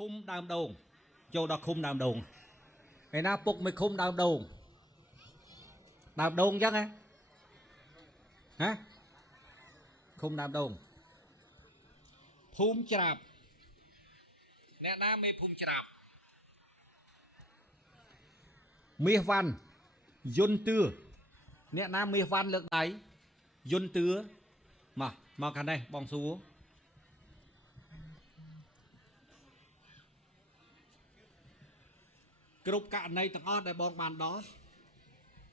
khung đam đồn châu đó khung đam đồn ngày nào phục mày khung đam đồn chắc á hả khung đam đồn phum chạp nè na mê phum chạp mê văn dôn tưa nè na mê văn lực đáy dôn tưa mà cái này bong xuống group cả này tặng ở đây bong bàn đó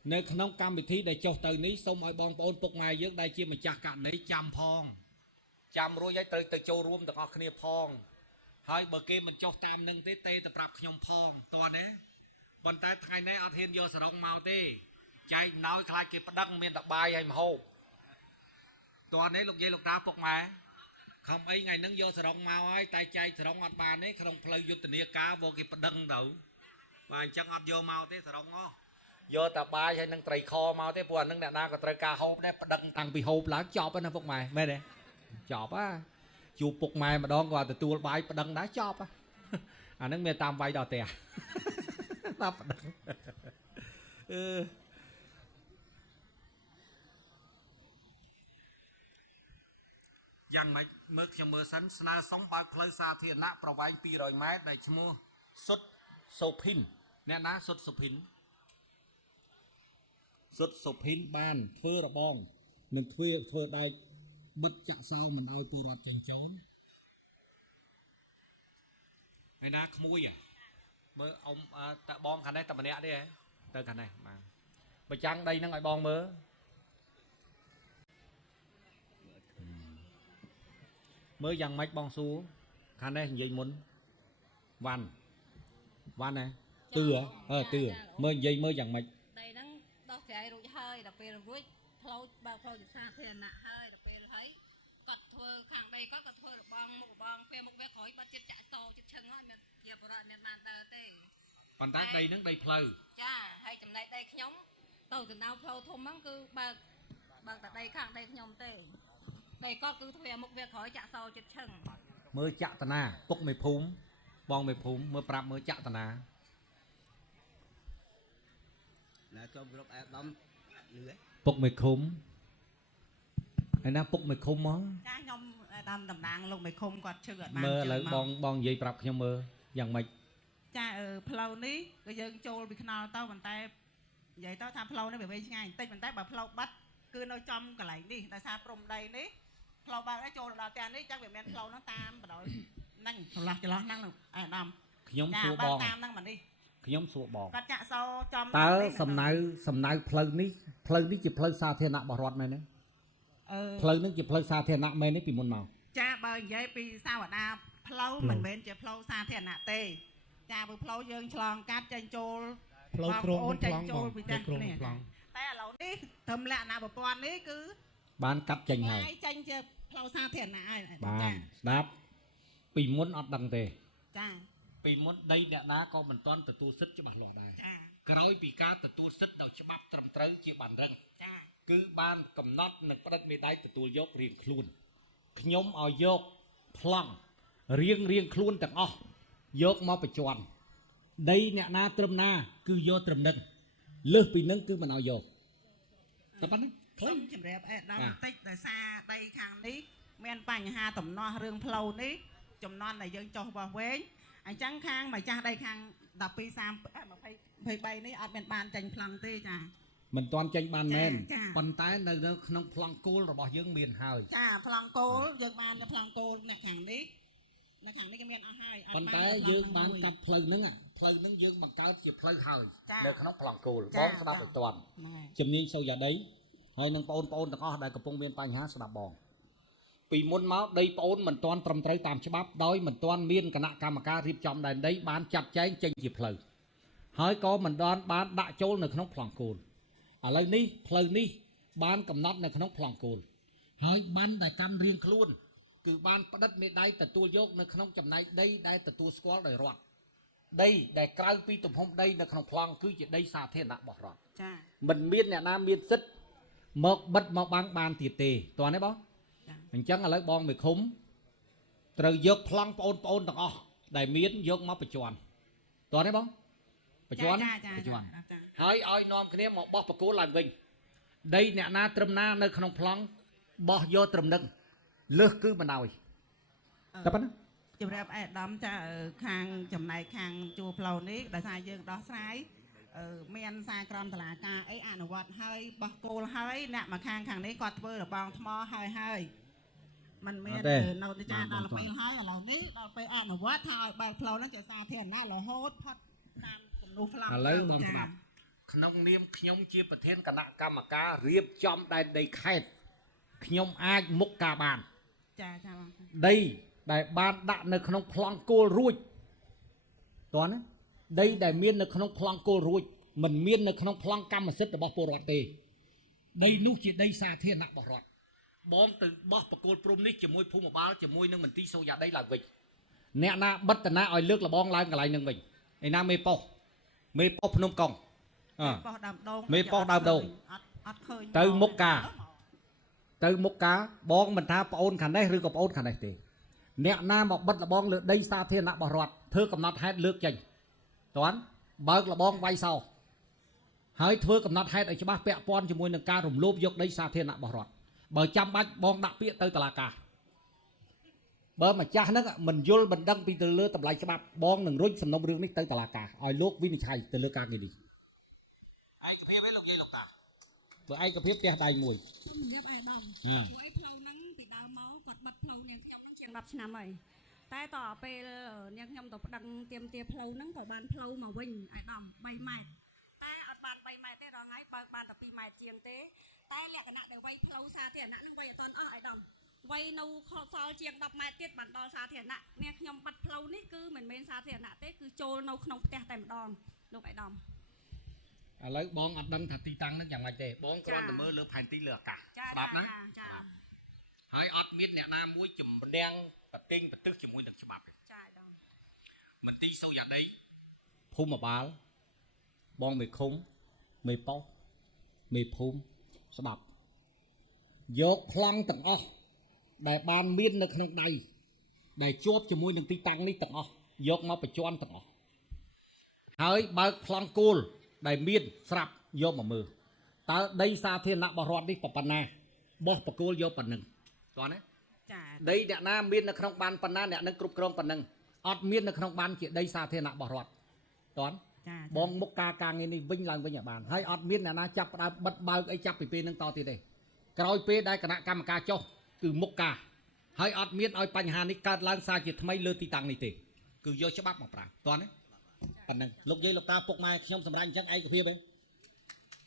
nơi không cam bị thi để cho từ ní xong mọi bong bôn phục mày dưới đây chia mình chặt cả ní chăm phong chăm rồi giấy từ châu rùm tặng ở kia phong hai bờ kia mình cho tam nâng tê tê tập rạp nhom phong toàn đấy còn tại thay này ở thiên vô sờ đông màu tê chạy nói khai kia đăng miền tập bài hay mà hô toàn đấy lục dây lục đá phục mày không ấy ngày nâng vô sờ đông màu ấy tay chạy sờ đông ăn bàn đấy không plei vô tình cá vô kia đăng đâu mà chẳng ăn vô màu thế sờ đông ó vô tập bài hay nâng tray kho màu thế buồn nâng đạn na có tray cá hộp đấy đăng tăng bị hộp lá chọp á nó phục mày mê đấy chọp á chụp phục mày mà đón qua từ tua bài đăng đá chọp á à nâng mê tam vay đò tè đăngยังไม่เมื่อขยมมือสันสนาสองใบเพลซาเทียนะประวัยปีรอยไม้ในชั่วโมงสุดโซพินเนี่ยนะสุดโซพินบ้านเฟื่อระบองหนึ่งเฟื่อได้บึดจักเศร้ามันเอาตัวรอดจังโจนไอ้นะขโมยอ่ะเมื่อเอาตะบองคันได้ตะมันเนี้ยดิเติมคันnàyมาไปจังđâyนั่งไอ้บองเมื่อmới dằn mạch bong xuống khán đây dây muốn văn này tư mới dằn mạch đây đang đo chạy rồi hơi đặc biệt là ruồi phâu bao phâu xa thì nặng hơi đặc biệt là thấy cọt thưa khang đây có cọt thưa bong một phê một vé khói bắt chết chạy to chết chân á mình kia vào rồi mình bàn tờ tê bàn tay đây nắng đây phơi cha hay chấm này đây nhóm tàu từ nào phâu thôm mắm cứ bằng tại đây khang đây nhóm tê đây có cứ thuê một việc khỏi chạ sau chết chân mới chạ tà na bốc mày phúng bong mày phúng mới prap mới chạ tà na là cho group app đâm bốc mày khúng anh na bốc mày khúng á cha nhom đâm đầm đàng luôn mày khung quạt chưa gật mơ lại bong dây prap nhom mơ dằn mày cha ở flow ní bây giờ trôi bị khao tao bàn tay vậy tao tham flow nó bị bây ngay tay bàn tay bà flow bắt cứ nó trong cái lại đi tại sao prom đây ní flow ba cái trôi đào tiền ní chắc bị men flow nó tam và đội năng là cho nó năng là đầm nhóm xua bong tam năng mà đi nhóm xua bong cắt chạ sau trong tớ sầm nai phơi ní chỉ phơi xa thiên nặng bảo rọt này nữa phơi ní chỉ phơi xa thiên nặng mày ní bị môn màu cha bơi vậy vì sao ở đa flow mình bên chỉ flow xa thiên nặng tê cha bơi flow dương chlong cắt chân trôi flow chrome chân trôi vì cha nàyแต่เรานี่ทำแหละนะบอกวันนี้คือ บ้านกัดจังไง จังจะเราซาเถียนนะไอ้ บ้านดับปีมุนอดดังเตะ จ้า ปีมุนได้เนี่ยนะก็มันต้อนแต่ตัวซึดจะบัดหลอดได้กระไรปีกาแต่ตัวซึดเราจะบับตรำเตยเจียบันเริงคือบ้านกำนัดหนึ่งประเด็นไม่ได้แต่ตัวยกเรียงคลุนขยมเอายกพลังเรียงคลุนแต่อ๋อยกมาไปจวนได้เนี่ยนะตรมนาคือโยตรมนึงเลือกปีนึงคือมันเอาโยแต่ปันนั้น không chìm đẹp đâm tích tại xa đây khang ní men bành hà tầm no rương flow ní chùm non này dân cho vào quế anh trắng khang mà cha đây khang đập pi sam mà phải bay ní ở bên bàn tranh phẳng tê cha មិនតាន់ចេញបានមែនប៉ុន្តែនៅក្នុងប្លង់គោលរបស់យើងមានហើយចាប្លង់គោលយើងបានប្លង់គោលអ្នកខាងនេះគេមានអស់ហើយប៉ុន្តែយើងបានកាត់ផ្លូវហ្នឹងយើងបង្កើតជាផ្លូវហើយនៅក្នុងប្លង់គោលបងស្ដាប់ឲ្យតាន់ជំនាញសូយ៉ាដីហើយនឹងបងប្អូនទាំងអស់ដែលកំពុងមានបញ្ហាស្ដាប់បងពីមុនមកដីបងប្អូនមិនតាន់ត្រឹមត្រូវតាមច្បាប់ដោយមិនតាន់មានគណៈកម្មការរៀបចំដែនដីបានចាត់ចែងចេញជាផ្លូវហើយក៏មិនបានដាក់ចូលនៅក្នុងប្លង់គោលឥឡូវនេះផ្លូវនេះបានកំណត់នៅក្នុងប្លង់គោលហើយបានតែកាន់រៀងខ្លួនគឺបានផ្ដិតមេដៃទទួលយកនៅក្នុងចំណែកដីដែលទទួលស្គាល់ដោយរដ្ឋដីដែលក្រៅពីទំហំដីនៅក្នុងប្លង់គឺជាដីសាធារណៈរបស់រដ្ឋចាមិនមានអ្នកណាមានសិទ្ធិមកបិទមកបាំងបានទៀតទេតោះនេះបងអញ្ចឹងឥឡូវបងមួយឃុំត្រូវយកប្លង់បងប្អូនទាំងអស់ đại miến dốc máu bạch chuan toàn đấy bóng bạch chuan bạch chuan hãy oi nom cái này một bọc bạc cố làm vinh đây nè na trầm na nơi không plong bỏ vô trầm nâng lướt cứ mà nào tập á ជំរាបអេដាមចាខាងចំណែកខាងជួផ្លូវនេះដោយសារយើងដោះស្រាយមានសារក្រមតឡាការអីអនុវត្តហើយបោះគោលហើយអ្នកមកខាងនេះគាត់ធ្វើរបងថ្មហើយมันមាននៅទៅចាដល់ពេលហើយឥឡូវនេះដល់ពេលអនុវត្តថាឲ្យបើកផ្លូវហ្នឹងជាសាធារណៈរហូតផុតតាមគំនូសផ្លូវឥឡូវបងស្ដាប់ក្នុងនាមខ្ញុំជាប្រធានគណៈកម្មការរៀបចំដែនដីខេត្តខ្ញុំអាចមុខការបានចាបងដីដែលបានដាក់នៅក្នុងប្លង់គោលរួចតើណាដីដែលមាននៅក្នុងប្លង់គោលរួចមិនមាននៅក្នុងប្លង់កម្មសិទ្ធិរបស់ពលរដ្ឋទេដីនោះជាដីសាធារណៈរបស់រដ្ឋបងទៅបោះប្រគល់ព្រំនេះជាមួយភូមិបាលជាមួយនឹងមន្ទីរសូយ៉ាដីឡើងវិញអ្នកណាបិទតាឲ្យលើកលបងឡើងកន្លែងនឹងវិញឯណាមេប៉ុស្ភ្នំកុងមេប៉ុស្ដើមដងអត់ឃើញទៅមុខការបងមិនថាប្អូនខាងនេះឬក៏ប្អូនខាងនេះទេអ្នកណាមកបិទលបងលើដីសាធារណៈរបស់រដ្ឋធ្វើកំណត់ហេតុលើកចេញតាន់បើកលបងវាយសោហើយធ្វើកំណត់ហេតុឲ្យច្បាស់ពាក់ព័ន្ធជាមួយនឹងការរំលោភយកដីសាធារណៈរបស់រដ្ឋបើចាំបាច់បងដាក់ពាក្យទៅតុលាការបើម្ចាស់ហ្នឹងមិនយល់បណ្ដឹងពីទៅលើតម្លៃច្បាប់បងនឹងរុញសំណុំរឿងនេះទៅតុលាការឲ្យលោកវិនិច្ឆ័យទៅលើការងារនេះឯកភាពឯងលោកយាយលោកតាបើឯកភាពផ្ទះដៃមួយខ្ញុំនិយាយអាយដាមព្រោះផ្លូវហ្នឹងពីដើមមកគាត់បិទផ្លូវនាងខ្ញុំហ្នឹងជាង10ឆ្នាំហើយតែតទៅពេលនាងខ្ញុំទៅប្តឹងទៀមទាផ្លូវហ្នឹងក៏បានផ្លូវមកវិញអាយដាម3ម៉ែត្រតែអត់បាន3ម៉ែត្រទេដល់ថ្ងៃបើបានតែ2ម៉ែត្រជាងទេតែលក្ខណៈដែលវាយផ្លូវសាធារណៈនឹងវាយអត់ទាន់អស់អាយដាមវាយនៅខលសល់ជាង10ម៉ែត្រទៀតបានដល់សាធារណៈនាងខ្ញុំបិទផ្លូវនេះគឺមិនមែនសាធារណៈទេគឺចូលនៅក្នុងផ្ទះតែម្ដងលោកអាយដាមឥឡូវបងអត់ដឹងថាទីតាំងហ្នឹងយ៉ាងម៉េចទេបងគ្រាន់តែមើលលើផែនទីលើអាកាសស្ដាប់ណាចាហើយអត់មានអ្នកណាមួយជំនះប្រទិញប្រទឹះជាមួយនឹងច្បាប់ទេចាអាយដាមមន្ទីរសូយ៉ាដីភូមិបាលបងមេឃុំមេប៉ុស្មេភូមិស្ដាប់យកប្លង់ទាំងអស់ដែលបានមាននៅក្នុងដៃដែលជាប់ជាមួយនឹងទីតាំងនេះទាំងអស់យកមកបញ្ជាន់ទាំងអស់ហើយបើកប្លង់គោលដែលមានស្រាប់យកមកមើលតើដីសាធារណៈរបស់រដ្ឋនេះប៉ុណ្ណាបោះបកគោលយកប៉ុណ្ណឹងតោះណាចាដីអ្នកណាមាននៅក្នុងបានប៉ុណ្ណាអ្នកនឹងគ្រប់គ្រងប៉ុណ្ណឹងអត់មាននៅក្នុងបានជាដីសាធារណៈរបស់រដ្ឋតោះបងមុខការងារនេះវិញឡើងវិញឲ្យបានហើយអត់មានអ្នកណាចាប់ផ្ដើមបិទបើកអីចាប់ពីពេលហ្នឹងតទៀតទេក្រោយពេលដែលគណៈកម្មការចុះគឺមុខការហើយអត់មានឲ្យបញ្ហានេះកើតឡើងសារជាថ្មីលើទីតាំងនេះទេគឺយកច្បាប់មកប្រើតោះណាប៉ុណ្ណឹងលោកយាយលោកតាពុកម៉ែខ្ញុំសម្រាប់អញ្ចឹងឯកភាពទេ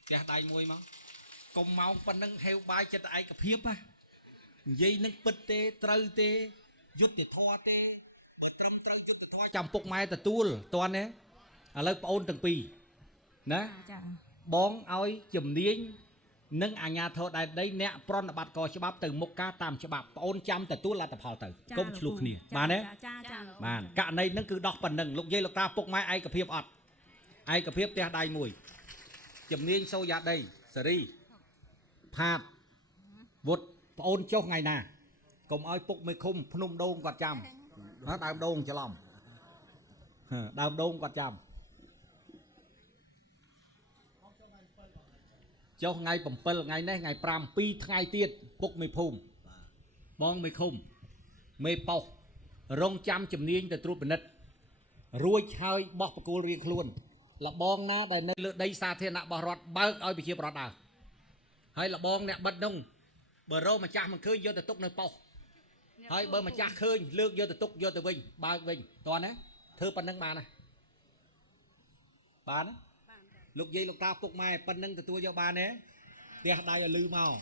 ផ្ទះដៃមួយមកកុំមកប៉ុណ្ណឹងហេវបាយចិត្តឯកភាពណានិយាយនឹងពិតទេត្រូវទេយុទ្ធធម៌ទេបើត្រឹមត្រូវយុទ្ធធម៌ចាំពុកម៉ែទទួលតើណាឥឡូវបងអូនទាំងពីរណាបងឲ្យជំនាញនឹងអាជ្ញាធរដែនដីអ្នកប្រណិប័តកច្បាប់ទៅមុខការតាមច្បាប់បងអូនចាំទទួលលទ្ធផលទៅកុំឆ្លោះគ្នាបានទេបានករណីហ្នឹងគឺដោះប៉ុណ្ណឹងលោកយាយលោកតាពុកម៉ែឯកភាពអត់ឯកភាពផ្ទះដៃមួយជំនាញសូយ៉ាដីសេរីផាតវុតបងអូនចុះថ្ងៃណាកុំឲ្យពុកមេឃុំភ្នំដូងគាត់ចាំដើមដូងច្រឡំដើមដូងគាត់ចាំចុះថ្ងៃ7ថ្ងៃនេះថ្ងៃ5 2ថ្ងៃទៀតពុកមេភូមិបងមេឃុំមេប៉ុស្រងចាំជំនាញទៅត្រួតពិនិត្យរួចហើយបោះបកគោលរៀងខ្លួនលបងណាដែលនៅលើដីសាធារណៈរបស់រដ្ឋបើកឲ្យប្រជាប្រដ្ឋដើរហើយលបងអ្នកបិទនោះបើរោម្ចាស់មិនឃើញយកទៅទុកនៅប៉ុស្ហើយបើម្ចាស់ឃើញលើកយកទៅទុកយកទៅវិញបើកវិញតោះណាធ្វើប៉ុណ្ណឹងបានណាបានណាលោកយាយលោកតាពុកម៉ែប៉ុណ្ណឹងទទួលយកបានទេផ្ទះដៃឲ្យលឺមក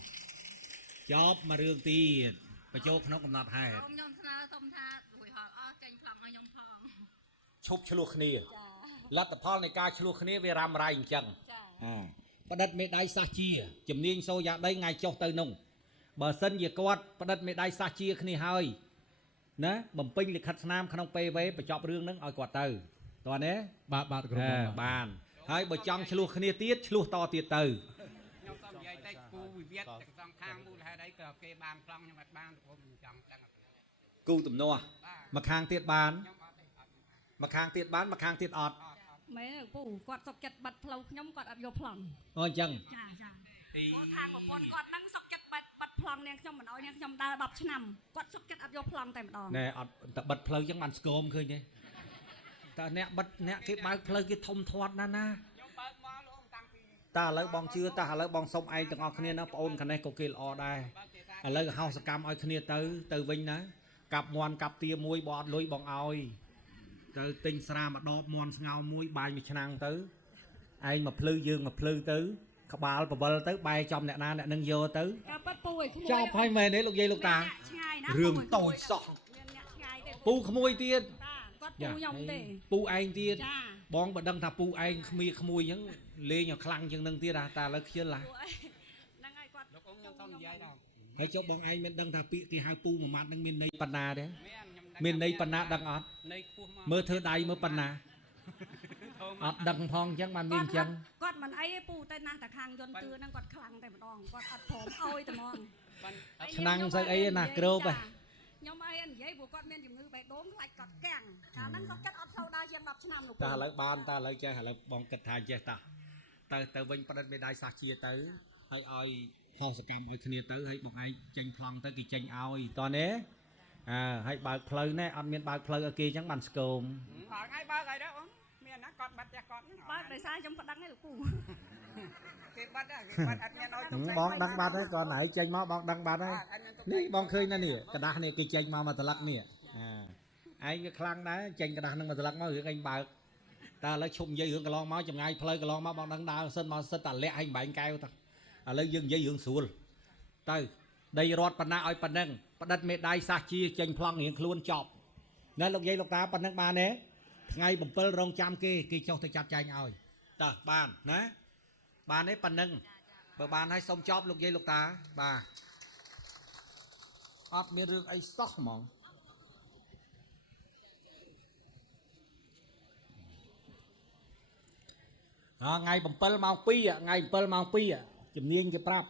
ចប់មករឿងទៀតបញ្ចូលក្នុងកំណត់ហេតុខ្ញុំស្នើសុំថារួចហល់អស់ចេញប្លង់ឲ្យខ្ញុំផងឈប់ឆ្លោះគ្នាលទ្ធផលនៃការឆ្លោះគ្នាវារ៉ាំរ៉ៃអញ្ចឹងផ្ដិតមេដៃសាសជាជំនាញសូយ៉ាដីថ្ងៃចុះទៅនោះបើសិនជាគាត់ផ្ដិតមេដៃសាសជាគ្នាហើយណាបំពេញលិខិតស្នាមក្នុង PV បញ្ចប់រឿងហ្នឹងឲ្យគាត់ទៅតោះណាបាទគ្រប់បានហើយបើចង់ឆ្លោះគ្នាទៀតឆ្លោះតទៀតទៅខ្ញុំសូមនិយាយតិចគូវិវាទទាំងសងខាងមូលហេតុអីក៏គេបានប្លង់ខ្ញុំអត់បានព្រោះខ្ញុំចង់ដឹងគូទំនាស់មកខាងទៀតបាន mà khang tiệt bán mà khang tiệt ọt មែនពូគាត់សុកចិត្តបាត់ផ្លូវខ្ញុំគាត់អត់យកប្លង់ ôi chăng ចាចាគាត់ខាងប្រពន្ធគាត់ហ្នឹងសុកចិត្តបាត់ប្លង់នាងខ្ញុំមិនអោយនាងខ្ញុំដើរ10ឆ្នាំគាត់សុកចិត្តអត់យកប្លង់តែម្ដង nè ọt ta bật phơi chẳng bàn scom khơi nhé ta nè bật nè cái bao phơi cái thông thoát na na ខ្ញុំបើកមកលោកតាំងពី ta lấy bong chưa ta lấy bong sông ai từng ngọc kia nó ôn cái này có kia o đây បើកទេថា lấy hao sạc cam oi kia từ vinh ná cặp mòn cặp tia muối bọt lối bong oi từ tinh sa mà đo mòn ngao muối bài mì chăng tới ai mà phơi dương mà phơi tới các bà bà bơ tới bay trong nè na nè nâng vô tới ការបាត់ពូឯងក្មួយ cho phai mày đấy lục dây lục ta ឆ្ងាយណា rường tồi sọ មានអ្នកឆ្ងាយទេ pu khmui tiên តាគាត់ពូខ្ញុំទេ pu anh tiên ចា បងបដងថាពូឯងក្មៀក្មួយអញ្ចឹងលេងឲ្យខ្លាំងជាងនឹងទៀតតាឥឡូវខ្ជិលឡា ពូអីហ្នឹងហើយគាត់ លោកខ្ញុំសុំនិយាយដល់ ហើយចុះបងឯងមានដឹងថាពាក្យគេហៅពូមួយម៉ាត់នឹងមានន័យបណ្ណាទេ មានខ្ញុំដឹងមានន័យបណ្ណាដឹងអត់ នៃខ្ពស់មក មើលធ្វើដៃមើលបណ្ណា ធំ អត់ដឹងផងអញ្ចឹងបានមានអញ្ចឹង គាត់មិនអីទេពូតែណាស់តែខាងយន្តទឿហ្នឹងគាត់ខ្លាំងតែម្ដងគាត់អត់ព្រមអោយតែហ្មង បាន ឆ្នាំងស្អីអីណាក្របហ៎ ខ្ញុំអីនិយាយព្រោះគាត់មានជំងឺបេះដូងខ្លាច់គាត់កាំងកាលហ្នឹងសុកចិត្តអត់សូវដើរជាង10ឆ្នាំលោកពូ តែឥឡូវបានតែឥឡូវចេះឥឡូវបងគិតថាចេះតាទៅវិញផ្ដិតមេដាយសាសជាទៅហើយឲ្យហោសកម្មឲ្យគ្នាទៅហើយបងឯងចេញប្លង់ទៅគេចេញឲ្យតោះនេះហើយបើកផ្លូវណែអត់មានបើកផ្លូវឲ្យគេអញ្ចឹងបានស្គម អត់ថ្ងៃបើកអីដែរអូនមានណាគាត់បាត់ផ្ទះគាត់ហ្នឹង បើកដោយសារខ្ញុំប្តឹងឯងលោកពូ គេបាត់គេបាត់អត់មានឲ្យទុក បងដឹងបាត់ហើយគាត់ណៃចេញមកបងដឹងបាត់ហើយនេះបងឃើញណានេះกระดาษនេះគេចេញមកមួយត្រឡឹកនេះឯងវាខ្លាំងដែរចេញกระดาษនឹងមួយត្រឡឹកមករឿងឯងបើកតែឥឡូវឈប់និយាយរឿងកន្លងមកចម្ងាយផ្លូវកន្លងមកបងដឹងដើរសិនមកសិតតែលាក់ឲ្យបែងកែវទៅឥឡូវយើងនិយាយរឿងស្រួលទៅដីរត់បណ្ណាឲ្យប៉ុណ្ណឹងផ្ដិតមេដាយសាសជាចេញប្លង់រៀងខ្លួនចប់ណាលោកយាយលោកតាប៉ុណ្ណឹងបានទេថ្ងៃ7រងចាំគេចុះទៅចាត់ចែងឲ្យតើបានណាបានទេប៉ុណ្ណឹង បើបានឲ្យសុំចប់លោកយាយលោកតាបាទអត់មានរឿងអីសោះហ្មងថ្ងៃ7ម៉ោង2ថ្ងៃ7ម៉ោង2ជំនាញគេប្រាប់